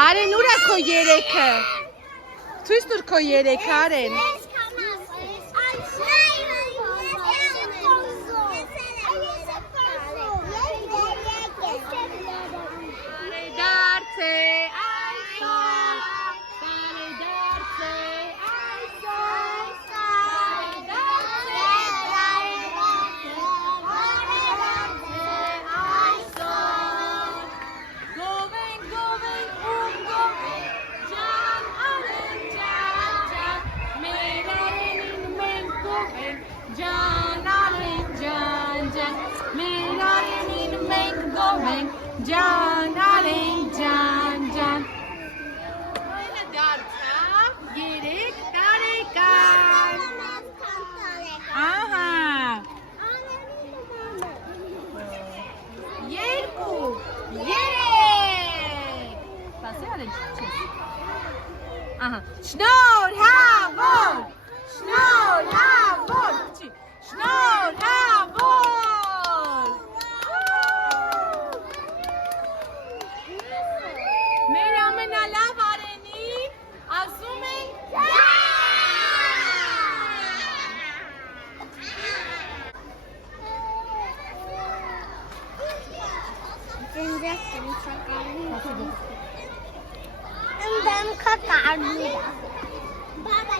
Արեն ուր է քո երեքը։ Ցույց տուր քո երեքը, Արեն։ Ջան, Արեն, ջան։ Այլը դարձավ 3 տարեկան։ Ահա։ 2, 3։ Սասի Արեն չես։ Ահա։ Շնորհավոր։ Մեր ամենալավ Արենին ասում ենք Baba,